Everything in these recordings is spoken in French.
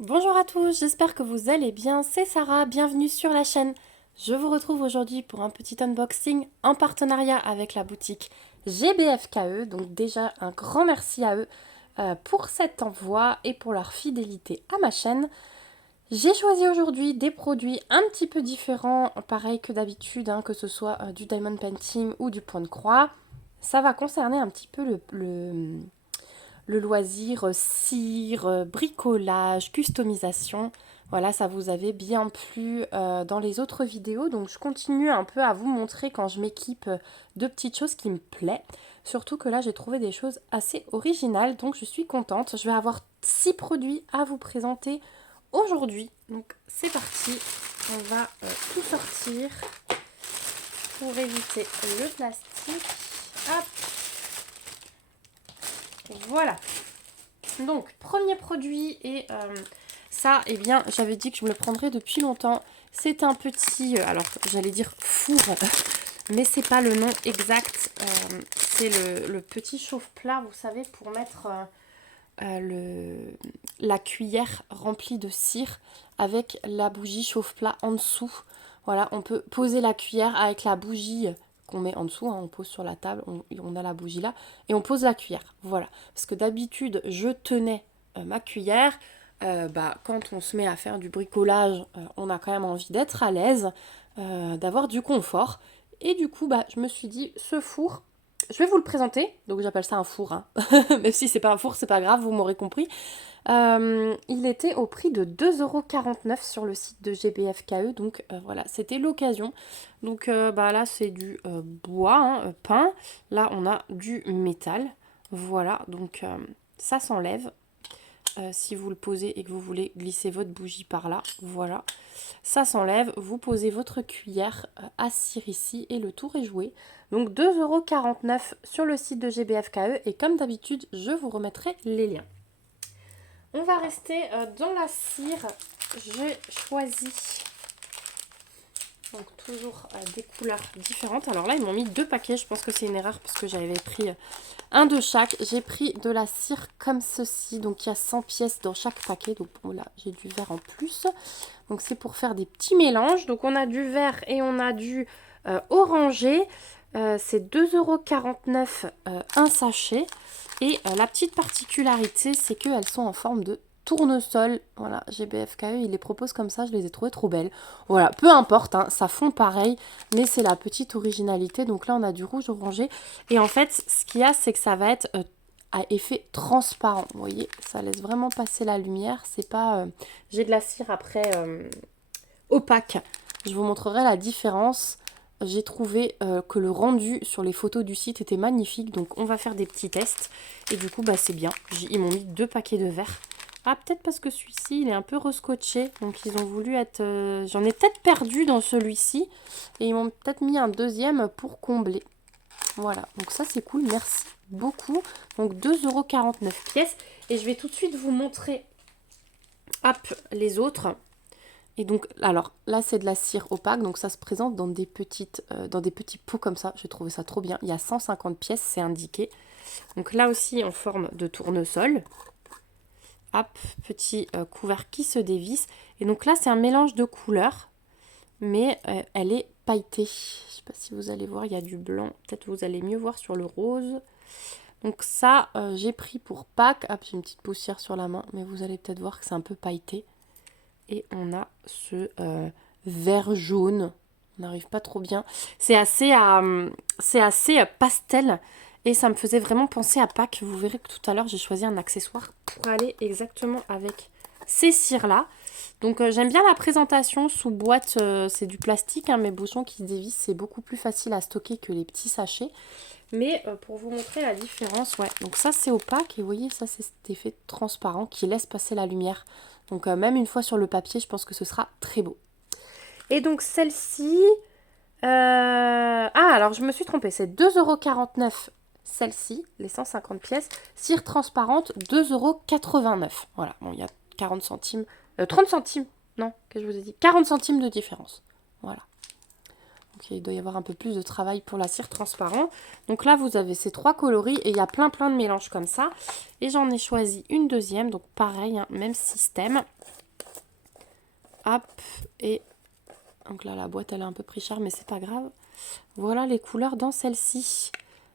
Bonjour à tous, j'espère que vous allez bien, c'est Sarah, bienvenue sur la chaîne. Je vous retrouve aujourd'hui pour un petit unboxing en partenariat avec la boutique GBFKE, donc déjà un grand merci à eux pour cet envoi et pour leur fidélité à ma chaîne. J'ai choisi aujourd'hui des produits un petit peu différents, pareil que d'habitude, que ce soit du diamond painting ou du point de croix. Ça va concerner un petit peu le loisir cire, bricolage, customisation. Voilà, ça vous avait bien plu dans les autres vidéos. Donc je continue un peu à vous montrer quand je m'équipe de petites choses qui me plaisent. Surtout que là, j'ai trouvé des choses assez originales. Donc je suis contente. Je vais avoir 6 produits à vous présenter aujourd'hui. Donc c'est parti. On va tout sortir pour éviter le plastique. Hop, voilà. Donc, premier produit, et ça, eh bien, j'avais dit que je me le prendrais depuis longtemps. C'est un petit, alors j'allais dire four, mais c'est pas le nom exact. C'est le petit chauffe-plat, vous savez, pour mettre la cuillère remplie de cire avec la bougie chauffe-plat en dessous. Voilà, on peut poser la cuillère avec la bougie qu'on met en dessous, on pose sur la table, on a la bougie là, et on pose la cuillère. Voilà, parce que d'habitude, je tenais ma cuillère. Quand on se met à faire du bricolage, on a quand même envie d'être à l'aise, d'avoir du confort. Et du coup, je me suis dit, ce four, je vais vous le présenter. Donc j'appelle ça un four, même si c'est pas un four, c'est pas grave, vous m'aurez compris. Il était au prix de 2,49 € sur le site de GBFKE, donc voilà, c'était l'occasion. Donc là c'est du bois, peint. Là on a du métal. Voilà, donc ça s'enlève. Si vous le posez et que vous voulez glisser votre bougie par là, voilà, ça s'enlève, vous posez votre cuillère à cire ici et le tour est joué. Donc 2,49 € sur le site de GBFKE et comme d'habitude, je vous remettrai les liens. On va rester dans la cire. J'ai choisi donc toujours des couleurs différentes. Alors là, ils m'ont mis 2 paquets. Je pense que c'est une erreur parce que j'avais pris un de chaque. J'ai pris de la cire comme ceci. Donc il y a 100 pièces dans chaque paquet. Donc bon, là, j'ai du vert en plus. Donc c'est pour faire des petits mélanges. Donc on a du vert et on a du orangé. C'est 2,49 € un sachet. Et la petite particularité, c'est qu'elles sont en forme de tournesol. Voilà, GBFKE, il les propose comme ça, je les ai trouvées trop belles. Voilà, peu importe, ça fond pareil, mais c'est la petite originalité. Donc là, on a du rouge orangé. Et en fait, ce qu'il y a, c'est que ça va être à effet transparent. Vous voyez, ça laisse vraiment passer la lumière. C'est pas... J'ai de la cire après opaque. Je vous montrerai la différence. J'ai trouvé que le rendu sur les photos du site était magnifique. Donc on va faire des petits tests. Et du coup, c'est bien. Ils m'ont mis 2 paquets de verre. Ah, peut-être parce que celui-ci, il est un peu rescotché. Donc ils ont voulu être... J'en ai peut-être perdu dans celui-ci. Et ils m'ont peut-être mis un deuxième pour combler. Voilà, donc ça c'est cool. Merci beaucoup. Donc 2,49 € pièce. Et je vais tout de suite vous montrer les autres. Et donc, alors là, c'est de la cire opaque, donc ça se présente dans des petits pots comme ça. J'ai trouvé ça trop bien. Il y a 150 pièces, c'est indiqué. Donc là aussi, en forme de tournesol. Hop, petit couvercle qui se dévisse. Et donc là, c'est un mélange de couleurs, mais elle est pailletée. Je ne sais pas si vous allez voir, il y a du blanc. Peut-être vous allez mieux voir sur le rose. Donc ça, j'ai pris pour Pâques. Hop, j'ai une petite poussière sur la main, mais vous allez peut-être voir que c'est un peu pailleté. Et on a ce vert jaune. On n'arrive pas trop bien. C'est assez pastel. Et ça me faisait vraiment penser à Pâques. Vous verrez que tout à l'heure, j'ai choisi un accessoire pour aller exactement avec ces cires-là. Donc j'aime bien la présentation sous boîte. C'est du plastique, mes bouchons qui se dévissent. C'est beaucoup plus facile à stocker que les petits sachets. Mais pour vous montrer la différence, ouais. Donc ça, c'est opaque. Et vous voyez, ça, c'est cet effet transparent qui laisse passer la lumière. Donc même une fois sur le papier, je pense que ce sera très beau. Et donc celle-ci... alors je me suis trompée, c'est 2,49 € celle-ci, les 150 pièces. Cire transparente, 2,89 €. Voilà, bon, il y a 40 centimes... 30 centimes, non, qu'est-ce que je vous ai dit, 40 centimes de différence. Voilà. Donc il doit y avoir un peu plus de travail pour la cire transparent. Donc là, vous avez ces 3 coloris et il y a plein de mélanges comme ça. Et j'en ai choisi une deuxième, donc pareil, hein, même système. Hop, et donc là, la boîte, elle a un peu pris cher, mais c'est pas grave. Voilà les couleurs dans celle-ci.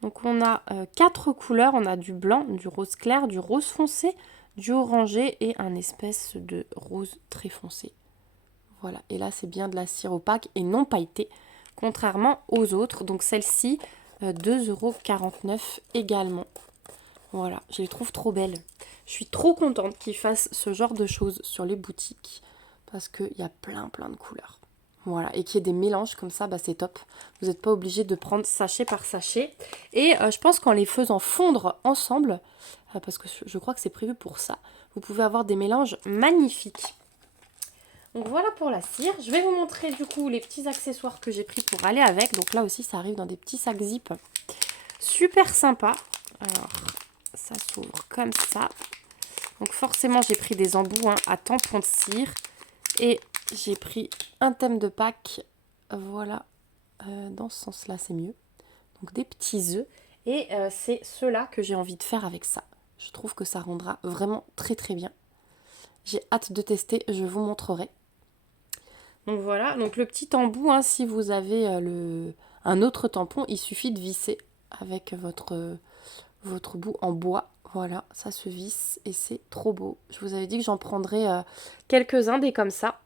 Donc on a 4 couleurs, on a du blanc, du rose clair, du rose foncé, du orangé et un espèce de rose très foncé. Voilà, et là c'est bien de la cire opaque et non pailletée, contrairement aux autres. Donc celle-ci, 2,49 € également. Voilà, je les trouve trop belles. Je suis trop contente qu'ils fassent ce genre de choses sur les boutiques parce qu'il y a plein de couleurs. Voilà, et qu'il y ait des mélanges comme ça, bah c'est top. Vous n'êtes pas obligé de prendre sachet par sachet. Et je pense qu'en les faisant fondre ensemble, parce que je crois que c'est prévu pour ça, vous pouvez avoir des mélanges magnifiques. Donc voilà pour la cire. Je vais vous montrer du coup les petits accessoires que j'ai pris pour aller avec. Donc là aussi, ça arrive dans des petits sacs zip. Super sympa. Alors, ça s'ouvre comme ça. Donc forcément, j'ai pris des embouts à tampons de cire. Et j'ai pris un thème de Pâques, voilà, dans ce sens-là, c'est mieux. Donc des petits œufs. Et c'est ceux-là que j'ai envie de faire avec ça. Je trouve que ça rendra vraiment très bien. J'ai hâte de tester, je vous montrerai. Donc voilà, donc le petit embout, si vous avez un autre tampon, il suffit de visser avec votre bout en bois. Voilà, ça se visse et c'est trop beau. Je vous avais dit que j'en prendrais quelques-uns des comme ça.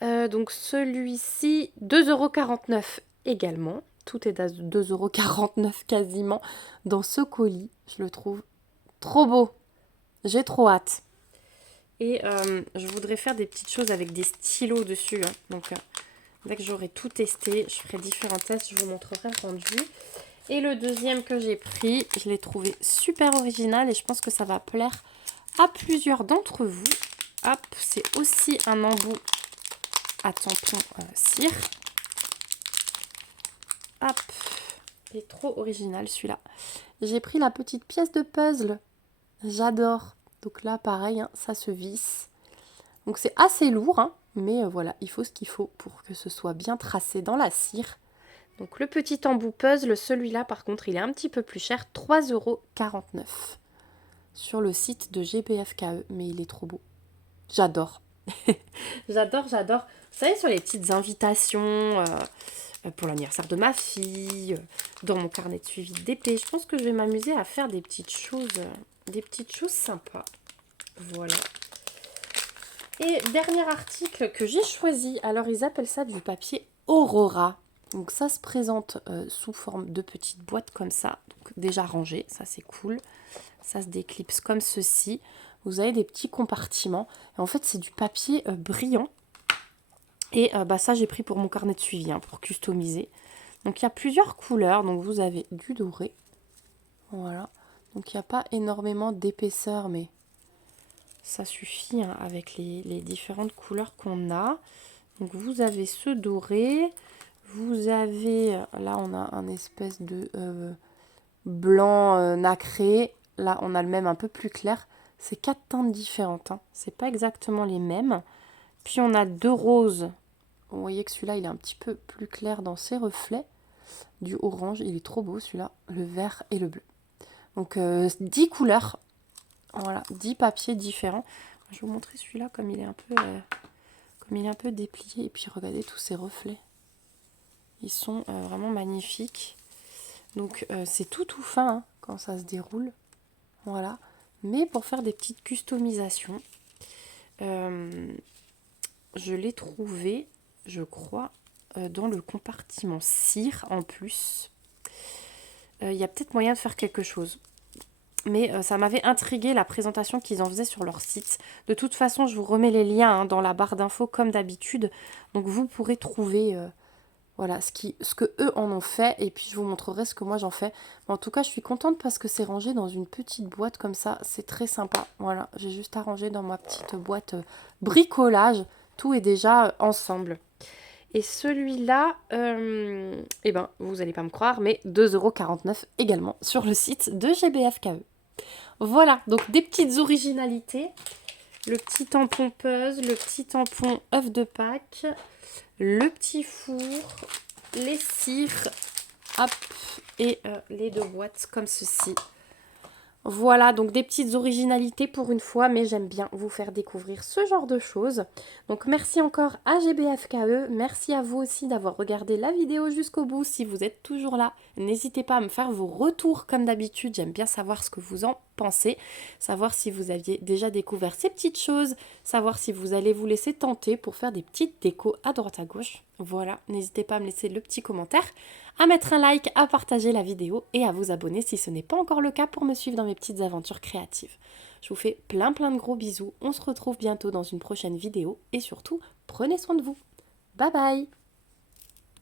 Donc celui-ci, 2,49 € également. Tout est à 2,49 € quasiment dans ce colis. Je le trouve trop beau. J'ai trop hâte. Et je voudrais faire des petites choses avec des stylos dessus. Donc dès que j'aurai tout testé, je ferai différents tests. Je vous montrerai le rendu. Et le deuxième que j'ai pris, je l'ai trouvé super original et je pense que ça va plaire à plusieurs d'entre vous. Hop, c'est aussi un embout à tampon cire. Hop, il est trop original celui-là. J'ai pris la petite pièce de puzzle. J'adore. Donc là, pareil, ça se visse. Donc c'est assez lourd, mais voilà, il faut ce qu'il faut pour que ce soit bien tracé dans la cire. Donc le petit embout puzzle, celui-là par contre, il est un petit peu plus cher, 3,49 € sur le site de GBFKE, mais il est trop beau. J'adore. J'adore. Vous savez, sur les petites invitations pour l'anniversaire de ma fille, dans mon carnet de suivi d'épée, je pense que je vais m'amuser à faire des petites choses sympas. Voilà. Et dernier article que j'ai choisi, alors ils appellent ça du papier Aurora. Donc ça se présente sous forme de petites boîtes comme ça, donc déjà rangées, ça c'est cool. Ça se déclipse comme ceci. Vous avez des petits compartiments. Et en fait c'est du papier brillant. Et ça j'ai pris pour mon carnet de suivi, pour customiser. Donc il y a plusieurs couleurs, donc vous avez du doré. Voilà. Donc il n'y a pas énormément d'épaisseur, mais ça suffit avec les différentes couleurs qu'on a. Donc vous avez ce doré. Vous avez, là on a un espèce de blanc nacré. Là on a le même un peu plus clair. C'est 4 teintes différentes. C'est pas exactement les mêmes. Puis on a 2 roses. Vous voyez que celui-là il est un petit peu plus clair dans ses reflets. Du orange, il est trop beau celui-là. Le vert et le bleu. Donc 10 couleurs. Voilà, 10 papiers différents. Je vais vous montrer celui-là comme il est un peu déplié. Et puis regardez tous ces reflets. Ils sont vraiment magnifiques. Donc c'est tout fin quand ça se déroule. Voilà. Mais pour faire des petites customisations, je l'ai trouvé, je crois, dans le compartiment cire en plus. Il y a peut-être moyen de faire quelque chose. Mais ça m'avait intrigué la présentation qu'ils en faisaient sur leur site. De toute façon, je vous remets les liens dans la barre d'infos comme d'habitude. Donc vous pourrez trouver voilà, ce que eux en ont fait. Et puis je vous montrerai ce que moi j'en fais. Mais en tout cas, je suis contente parce que c'est rangé dans une petite boîte comme ça. C'est très sympa. Voilà, j'ai juste à ranger dans ma petite boîte bricolage. Tout est déjà ensemble. Et celui-là, vous n'allez pas me croire, mais 2,49 € également sur le site de GBFKE. Voilà, donc des petites originalités le petit tampon puzzle, le petit tampon œuf de Pâques, le petit four, les cires, hop, et les 2 boîtes comme ceci. Voilà, donc des petites originalités pour une fois, mais j'aime bien vous faire découvrir ce genre de choses. Donc merci encore à GBFKE, merci à vous aussi d'avoir regardé la vidéo jusqu'au bout. Si vous êtes toujours là, n'hésitez pas à me faire vos retours comme d'habitude, j'aime bien savoir ce que vous en pensez, savoir si vous aviez déjà découvert ces petites choses, savoir si vous allez vous laisser tenter pour faire des petites décos à droite à gauche. Voilà, n'hésitez pas à me laisser le petit commentaire, à mettre un like, à partager la vidéo et à vous abonner si ce n'est pas encore le cas pour me suivre dans mes petites aventures créatives. Je vous fais plein de gros bisous, on se retrouve bientôt dans une prochaine vidéo et surtout, prenez soin de vous. Bye bye!